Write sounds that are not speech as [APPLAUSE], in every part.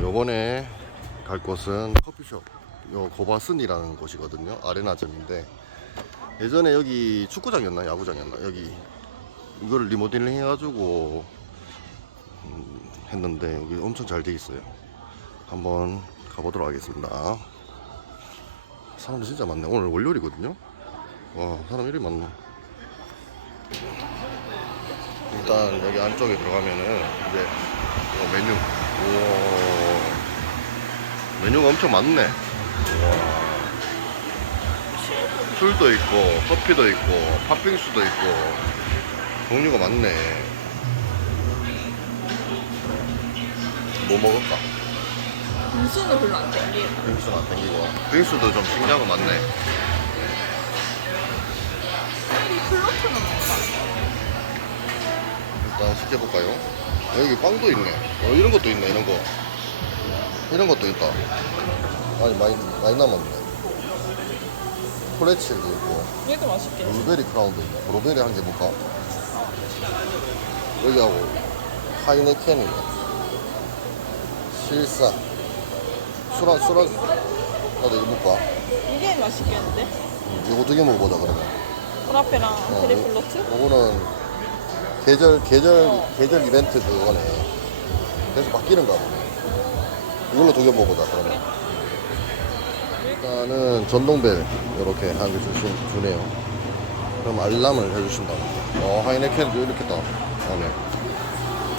요번에 갈 곳은 커피숍 요 고바슨이라는 곳이거든요. 아레나점인데 예전에 여기 축구장이었나? 야구장이었나? 여기 이거를 리모델링 해가지고 음, 했는데 여기 엄청 잘 돼 있어요. 한번 가보도록 하겠습니다. 사람 진짜 많네. 오늘 월요일이거든요? 와 사람 이리 많네. 일단 여기 안쪽에 들어가면은 이제 요 메뉴 우와. 메뉴가 엄청 많네. 우와. 술도 있고 커피도 있고 팥빙수도 있고 종류가 많네. 뭐 먹을까? 분수는 별로 안 땡기고 빙수는 안 땡기고. 빙수도 좀 신기한 거 많네. 이 플로트는 뭔가? 일단 시켜볼까요? 여기 빵도 있네. 어, 이런 것도 있네 이런 거. 이런 것도 있다. 아니 많이 많이 남았네. 프레첼도 있고. 얘도 맛있겠지 블루베리 크라운도 있네. 블루베리 한 개 볼까? 여기하고 하이네켄이네. 실사. 술한 술한. 나도 이거 볼까? 이게 맛있겠는데? 음, 이거 두개 먹어보자 그러면. 프라페랑 어, 트리플로트? 요거는 계절 계절 계절 이벤트 그거네. 그래서 바뀌는가 보네. 이걸로 두 개 먹어보자 그러면. 일단은 전동벨 이렇게 한 개 주네요. 그럼 알람을 해주신다고. 어 하이네켄도 이렇게 딱 하네.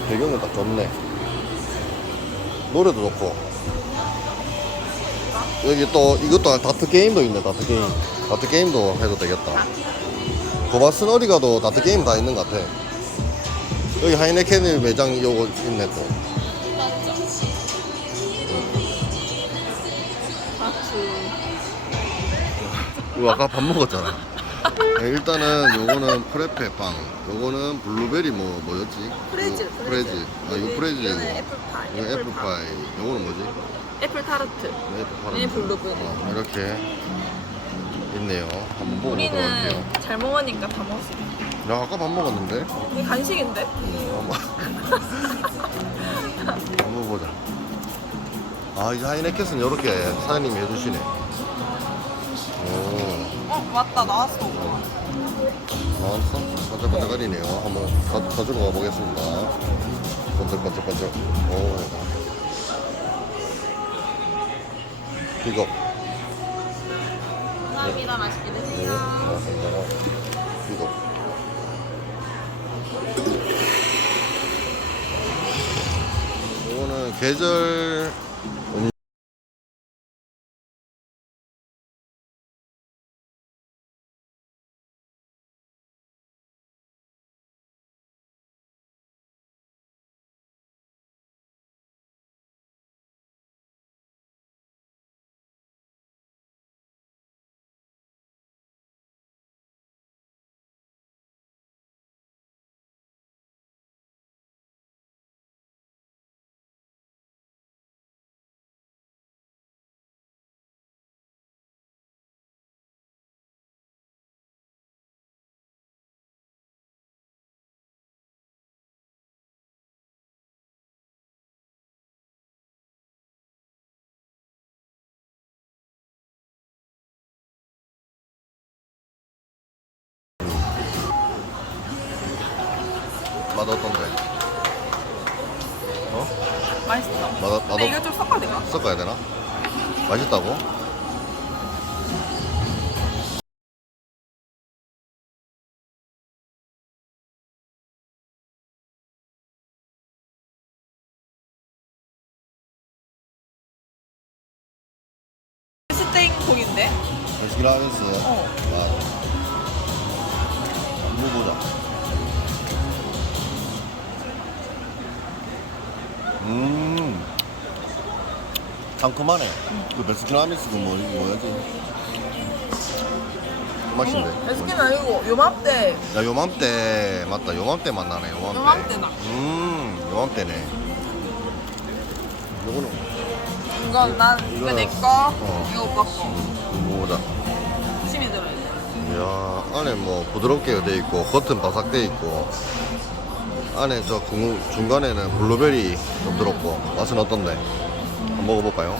배경은 딱 좋네. 노래도 좋고. 여기 또 이것도 다트 게임도 있네 다트 게임. 다트 게임도 해도 되겠다. 고바슨 어디 가도 다트 게임 다 있는 것 같아. 여기 하이네켄 매장 요거 있네 또. 이거 아까 밥 먹었잖아. 네, 일단은 요거는 프레페 빵, 요거는 블루베리 뭐 뭐였지? 프레즈, 이거 프레즈. 아 이거 프레즈이고. 이거는 애플파이 이거 애플파이. 요거는 뭐지? 애플 타르트 애플파이. 얘는 블루베리. 어, 이렇게 있네요. 한번 먹어보도록 할게요. 우리는 잘 먹으니까 다 먹을 수 있어 야 아까 밥 먹었는데? 이게 간식인데? 한번 보자. 아, 이 하이네켄은 이렇게 사장님이 해주시네. 오, 어 맞다 나왔어 나왔어? 반짝반짝거리네요. 한번 가, 가지고 가보겠습니다. 반짝반짝반짝. 오. 픽업. 감사합니다 맛있게 네, 드세요 고맙습니다. 이거는 계절 맛 어떤데? 어? 맛있어 맛, 맛 근데 어, 이거 좀 섞어야 될까? 섞어야 되나? 맛있다고? 스테이크 고기인데? 베스킨라빈스 어 맛. 한번 보자. 음. 상큼하네. 그 베스킨라빈스 그 뭐, 뭐였지? 그 맛인데. 베스킨 아니고 요맘때 야, 요맘때, 맞다. 요맘때 맛나네, 요맘때. 요맘때다. 음, 요맘때네. 요거는 이건 난 이거 이거는- 내거 어. 이거 오빠 거 뭐보다. 조심히 들어야 돼 이야, 안에 뭐 부드럽게 돼 있고, 겉은 바삭 돼 있고, 안에 저 중, 중간에는 블루베리 좀 들었고, 맛은 어떤데? 한번 먹어볼까요?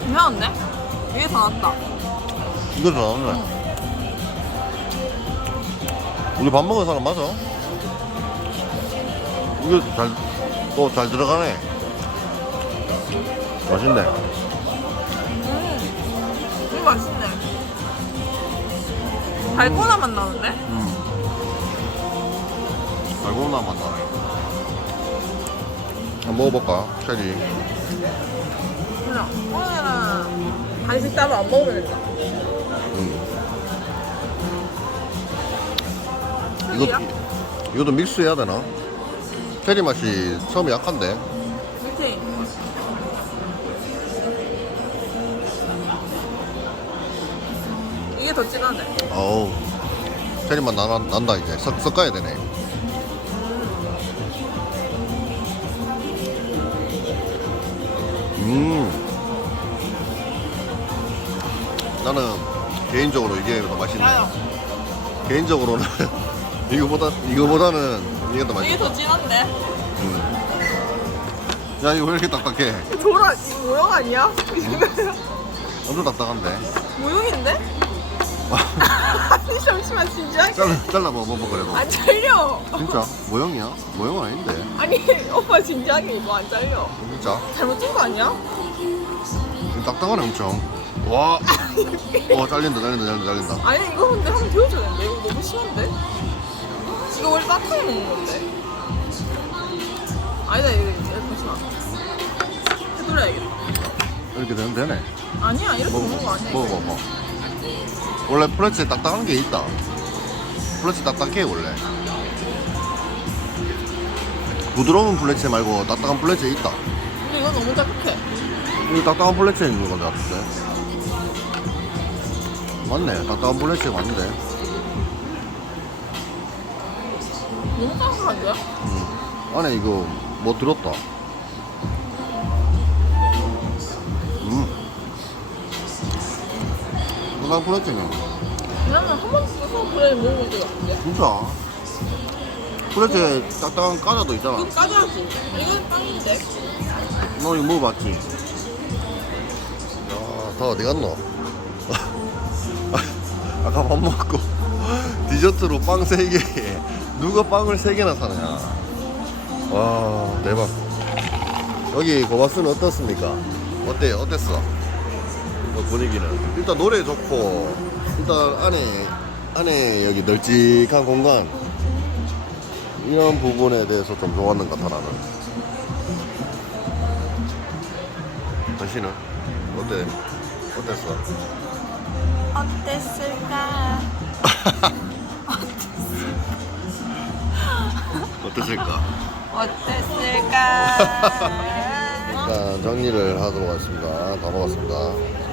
괜찮은데? 이게 더 낫다. 이거 더 나왔네. 우리 밥 먹은 사람 맞아? 이거 잘, 또 잘 들어가네. 맛있네. 음, 이거 맛있네. 달고나 맛 나는데? 음. 달고나 맛 나네. 한번 먹어볼까? 체리. 그냥 오늘은 간식 따로 안 먹으면 된다. 음. 술이야? 이거, 이것도 믹스해야 되나? 체리 맛이 처음에 약한데. 밑에 이게 더 진하네. 어우. 체리 맛 나, 난다, 이제. 섞, 섞어야 되네. 음. 나는 개인적으로 이게 더 맛있네. 나요. 개인적으로는 [LAUGHS] 이거보다 이거보다는 이게 더 이게 맛있다. 더 진한데? 음. 야 이거 왜 이렇게 딱딱해? 돌아 이거 모형 아니야? 엄청 딱딱한데. 모형인데? [LAUGHS] 아니 [LAUGHS] 잠시만 진지하게 잘라 잘라 뭐 먹어 그래도. 안 잘려. 진짜 모형이야? 모형은 아닌데. 아니 [LAUGHS] 오빠 진지하게 이거 안 잘려. 진짜. 잘못 찐거 아니야? 이거 딱딱하네 엄청. 와. 어 잘린다 잘린다 잘린다 잘린다. 아니 이거 근데 한번 데워줘야 되는데 이거 너무 심한데? 이거 원래 따뜻하게 먹는 건데? 아니다 이거 나 해돌려야겠다 이렇게 되면 되네. 아니야 이렇게 먹어 먹는 거 아니야 먹어. 먹어. 원래 플래츠에 딱딱한 게 있다. 플래츠 딱딱해 원래. 부드러운 플래츠 말고 딱딱한 플래츠 있다. 근데 이거 너무 딱딱해 이거 딱딱한 플래츠에 있는 건데 같은데. 맞네. 딱딱한 플래츠에 맞는데. 너무 딱딱한데? 음. 안에 이거 뭐 들었다. 딱딱한 플래츠네. 나는 한 번도 써서 그래 먹어본 적이 없는데 진짜. 플래츠에 딱딱한 까자도 있잖아. 이거 까져야지 이건 빵인데 너 이거 먹어봤지? 야, 다 어디 갔노? [LAUGHS] 아까 밥 먹고 [LAUGHS] 디저트로 빵 3개 누가 빵을 3개나 사느냐 와 대박 여기 고바스는 어떻습니까? 어때요? 어땠어? 그 분위기는 일단 노래 좋고 일단 안에 안에 여기 널찍한 공간 이런 부분에 대해서 좀 좋았는 것 같아 나는 당신은 어때? 어땠어? 어땠을까 [LAUGHS] 어땠을까? 어땠을까 [LAUGHS] 일단 정리를 하도록 하겠습니다. 다 먹었습니다. 맛은 잘 먹었습니다.